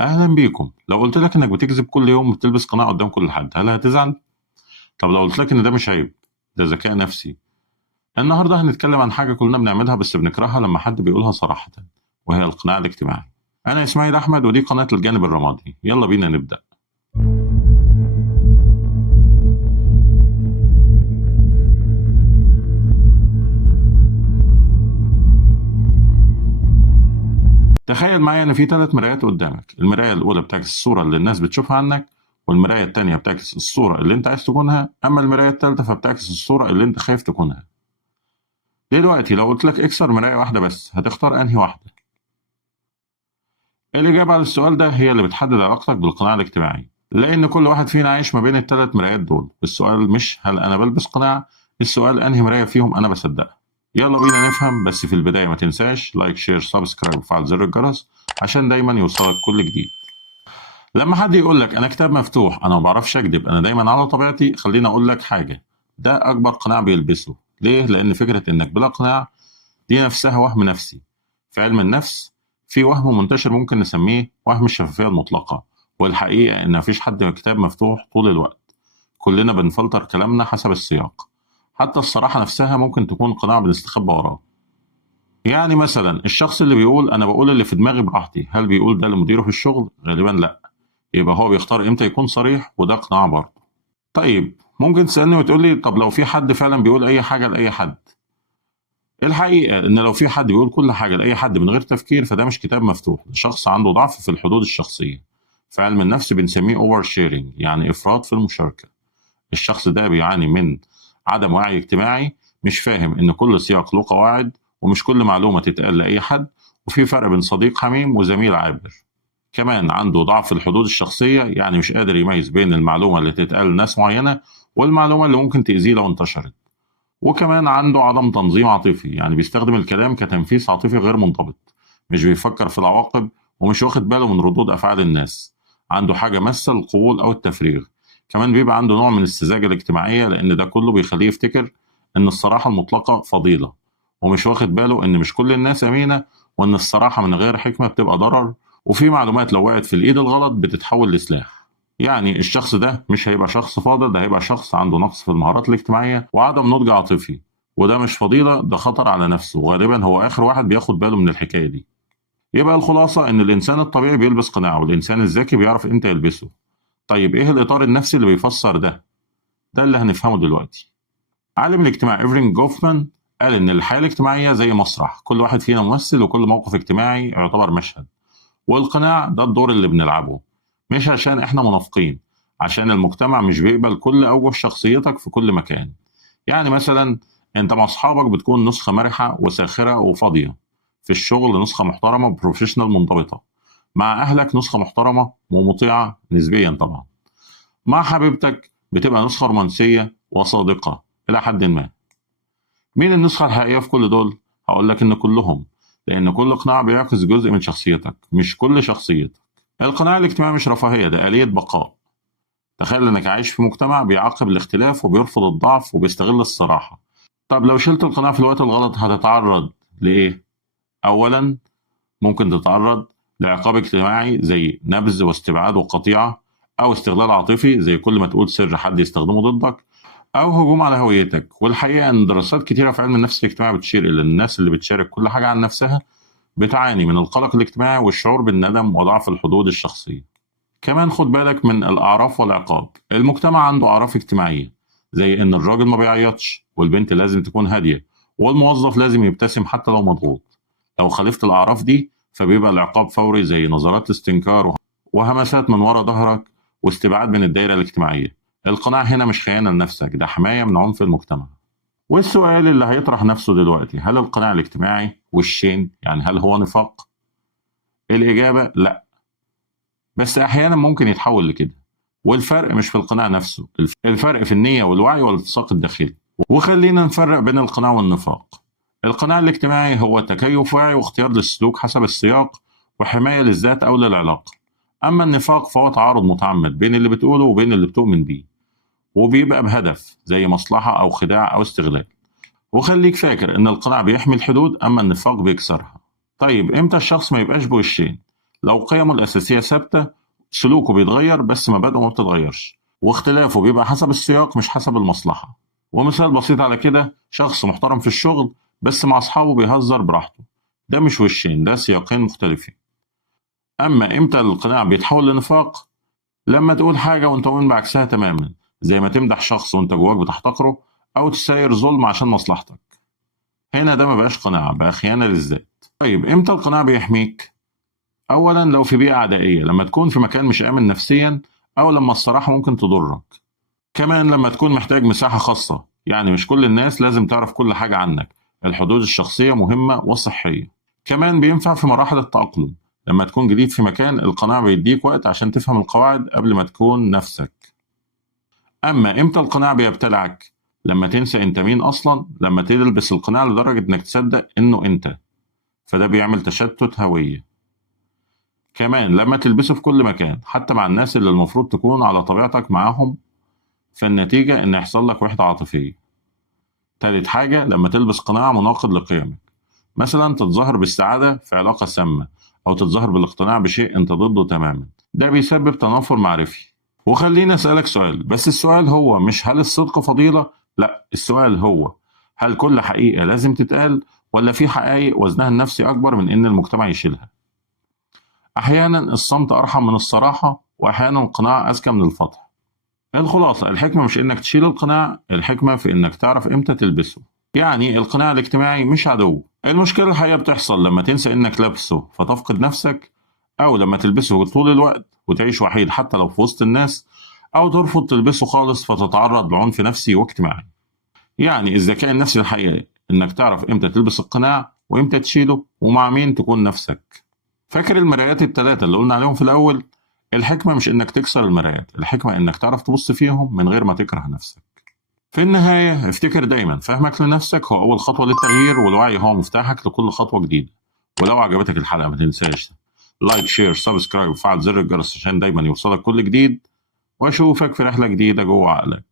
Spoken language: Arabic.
أهلا بيكم. لو قلت لك إنك بتكذب كل يوم وبتلبس قناع قدام كل حد، هل هتزعل؟ طب لو قلت لك إن ده مش عيب، ده ذكاء نفسي. النهاردة هنتكلم عن حاجة كلنا بنعملها بس بنكرهها لما حد بيقولها صراحة، وهي القناع الاجتماعي. أنا إسماعيل أحمد ودي قناة الجانب الرمادي، يلا بينا نبدأ. تخيل معايا إن في 3 مرايات قدامك، المراية الأولى بتعكس الصورة اللي الناس بتشوفها عنك، والمراية التانية بتعكس الصورة اللي أنت عايز تكونها، أما المراية التالتة فبتعكس الصورة اللي أنت خايف تكونها. دلوقتي لو قلت لك اكسر مراية واحدة بس، هتختار أنهي واحدة؟ الإجابة على السؤال ده هي اللي بتحدد علاقتك بالقناع الاجتماعي، لأن كل واحد فينا عايش ما بين ال3 مرايات دول. السؤال مش هل أنا بلبس قناع، السؤال أنهي مراية فيهم أنا بصدقها. يلا بينا نفهم، بس في البداية ما تنساش لايك شير سبسكرايب وفعل زر الجرس عشان دايما يوصلك كل جديد. لما حد يقول لك أنا كتاب مفتوح، أنا ما بعرفش أكذب، أنا دايما على طبيعتي، خليني أقول لك حاجة: ده أكبر قناع بيلبسه. ليه؟ لأن فكرة إنك بلا قناع دي نفسها وهم نفسي. في علم النفس في وهم منتشر ممكن نسميه وهم الشفافية المطلقة، والحقيقة إن مفيش حد كتاب مفتوح طول الوقت. كلنا بنفلتر كلامنا حسب السياق، حتى الصراحة نفسها ممكن تكون قناع بنستخبى وراه. يعني مثلا الشخص اللي بيقول أنا بقول اللي في دماغي براحتي، هل بيقول ده لمديره في الشغل؟ غالبا لأ. يبقى هو بيختار إمتى يكون صريح، وده قناع برضه. طيب ممكن تسألني وتقول لي طب لو في حد فعلا بيقول أي حاجة لأي حد؟ الحقيقة إن لو في حد بيقول كل حاجة لأي حد من غير تفكير، فده مش كتاب مفتوح، ده شخص عنده ضعف في الحدود الشخصية. في علم النفس بنسميه اوفر شيرنج، يعني إفراط في المشاركة. الشخص ده بيعاني من عدم وعي اجتماعي، مش فاهم إن كل سياق له قواعد، ومش كل معلومة تتقال لأي حد، وفي فرق بين صديق حميم وزميل عابر. كمان عنده ضعف في الحدود الشخصية، يعني مش قادر يميز بين المعلومة اللي تتقال لناس معينة والمعلومة اللي ممكن تأذيه لو انتشرت. وكمان عنده عدم تنظيم عاطفي، يعني بيستخدم الكلام كتنفيذ عاطفي غير منضبط، مش بيفكر في العواقب، ومش واخد باله من ردود أفعال الناس. عنده حاجة مثل القبول أو التفريغ. كمان بيبقى عنده نوع من السذاجة الاجتماعية، لأن ده كله بيخليه يفتكر إن الصراحة المطلقة فضيلة، ومش واخد باله إن مش كل الناس أمينة، وإن الصراحة من غير حكمة بتبقى ضرر، وفي معلومات لو وقعت في الإيد الغلط بتتحول لسلاح. يعني الشخص ده مش هيبقى شخص فاضل، ده هيبقى شخص عنده نقص في المهارات الاجتماعية وعدم نضج عاطفي. وده مش فضيلة، ده خطر على نفسه، وغالبا هو آخر واحد بياخد باله من الحكاية دي. يبقى الخلاصة إن الإنسان الطبيعي بيلبس قناع، والإنسان الذكي بيعرف إمتى يلبسه. طيب إيه الإطار النفسي اللي بيفسر ده؟ ده اللي هنفهمه دلوقتي. عالم الاجتماع إيفرين جوفمان قال إن الحياة الاجتماعية زي مسرح، كل واحد فينا ممثل، وكل موقف اجتماعي يعتبر مشهد. والقناع ده الدور اللي بنلعبه، مش عشان إحنا منافقين، عشان المجتمع مش بيقبل كل أوجه شخصيتك في كل مكان. يعني مثلا أنت مع أصحابك بتكون نسخة مرحة وساخرة وفاضية، في الشغل نسخة محترمة وبروفيشنال منضبطة، مع أهلك نسخة محترمة ومطيعة نسبيا طبعا، مع حبيبتك بتبقى نسخة رومانسية وصادقة إلى حد ما. مين النسخة الحقيقية في كل دول؟ هقول لك إن كلهم، لأن كل قناع بيعكس جزء من شخصيتك، مش كل شخصيتك. القناع الاجتماعي مش رفاهية، ده آلية بقاء. تخيل إنك عايش في مجتمع بيعاقب الاختلاف وبيرفض الضعف وبيستغل الصراحة. طب لو شلت القناع في الوقت الغلط هتتعرض لإيه؟ أولا ممكن تتعرض لعقاب اجتماعي زي نبذ واستبعاد وقطيعة، أو استغلال عاطفي زي كل ما تقول سر حد يستخدمه ضدك، أو هجوم على هويتك. والحقيقة إن دراسات كتيرة في علم النفس الاجتماعي بتشير إلى إن الناس اللي بتشارك كل حاجة عن نفسها بتعاني من القلق الاجتماعي والشعور بالندم وضعف الحدود الشخصية. كمان خد بالك من الأعراف والعقاب. المجتمع عنده أعراف اجتماعية، زي إن الراجل ما بيعيطش، والبنت لازم تكون هادية، والموظف لازم يبتسم حتى لو مضغوط. لو خالفت الأعراف دي فبيبقى العقاب فوري، زي نظرات استنكار وهمسات من ورا ظهرك واستبعاد من الدائرة الاجتماعية. القناع هنا مش خيانة لنفسك، ده حماية من عنف المجتمع. والسؤال اللي هيطرح نفسه دلوقتي: هل القناع الاجتماعي وشين؟ يعني هل هو نفاق؟ الإجابة لأ، بس أحيانا ممكن يتحول لكده. والفرق مش في القناع نفسه، الفرق في النية والوعي والاتساق الداخلي. وخلينا نفرق بين القناع والنفاق. القناع الاجتماعي هو تكيف واعي واختيار للسلوك حسب السياق، وحماية للذات أو للعلاقة. أما النفاق فهو تعارض متعمد بين اللي بتقوله وبين اللي بتؤمن بيه، وبيبقى بهدف زي مصلحة أو خداع أو استغلال. وخليك فاكر إن القناع بيحمي الحدود، أما النفاق بيكسرها. طيب إمتى الشخص ما يبقاش بوشين؟ لو قيمه الأساسية ثابتة سلوكه بيتغير بس مبادئه ما بتتغيرش، واختلافه بيبقى حسب السياق مش حسب المصلحة. ومثال بسيط على كده، شخص محترم في الشغل بس مع أصحابه بيهزر براحته، ده مش وشين، ده سياقين مختلفين. أما إمتى القناع بيتحول لنفاق؟ لما تقول حاجة وأنت مؤمن بعكسها تماما، زي ما تمدح شخص وأنت جواك بتحتقره، أو تساير ظلم عشان مصلحتك. هنا ده مبقاش قناعة، بقى خيانة للذات. طيب إمتى القناع بيحميك؟ أولا لو في بيئة عدائية، لما تكون في مكان مش آمن نفسيا، أو لما الصراحة ممكن تضرك. كمان لما تكون محتاج مساحة خاصة، يعني مش كل الناس لازم تعرف كل حاجة عنك، الحدود الشخصية مهمة وصحية. كمان بينفع في مراحل التأقلم، لما تكون جديد في مكان القناع بيديك وقت عشان تفهم القواعد قبل ما تكون نفسك. أما إمتى القناع بيبتلعك؟ لما تنسى أنت مين أصلا، لما تلبس القناع لدرجة إنك تصدق إنه أنت، فده بيعمل تشتت هوية. كمان لما تلبسه في كل مكان، حتى مع الناس اللي المفروض تكون على طبيعتك معاهم، فالنتيجة إن يحصل لك وحدة عاطفية. تالت حاجة، لما تلبس قناع مناقض لقيمك، مثلا تتظاهر بالسعادة في علاقة سامة، أو تتظاهر بالاقتناع بشيء أنت ضده تماما، ده بيسبب تنافر معرفي. وخليني أسألك سؤال، بس السؤال هو مش هل الصدق فضيلة؟ لا، السؤال هو هل كل حقيقة لازم تتقال، ولا في حقائق وزنها النفسي أكبر من إن المجتمع يشيلها؟ أحيانا الصمت أرحم من الصراحة، وأحيانا القناع أذكى من الفتح. الخلاصة، الحكمة مش إنك تشيل القناع، الحكمة في إنك تعرف إمتى تلبسه. يعني القناع الاجتماعي مش عدو، المشكلة الحقيقة بتحصل لما تنسى إنك لابسه فتفقد نفسك، أو لما تلبسه طول الوقت وتعيش وحيد حتى لو في وسط الناس، أو ترفض تلبسه خالص فتتعرض لعنف نفسي واجتماعي. يعني الذكاء النفسي الحقيقي إنك تعرف إمتى تلبس القناع وإمتى تشيله، ومع مين تكون نفسك. فاكر المرايات الثلاثة اللي قلنا عليهم في الأول؟ الحكمة مش إنك تكسر المرايات، الحكمة إنك تعرف تبص فيهم من غير ما تكره نفسك. في النهاية افتكر دايما، فهمك لنفسك هو أول خطوة للتغيير، والوعي هو مفتاحك لكل خطوة جديدة. ولو عجبتك الحلقة ما تنساش لايك، شير، سبسكرايب، وفعل زر الجرس عشان دايما يوصلك كل جديد. وأشوفك في رحلة جديدة جوه عقلك.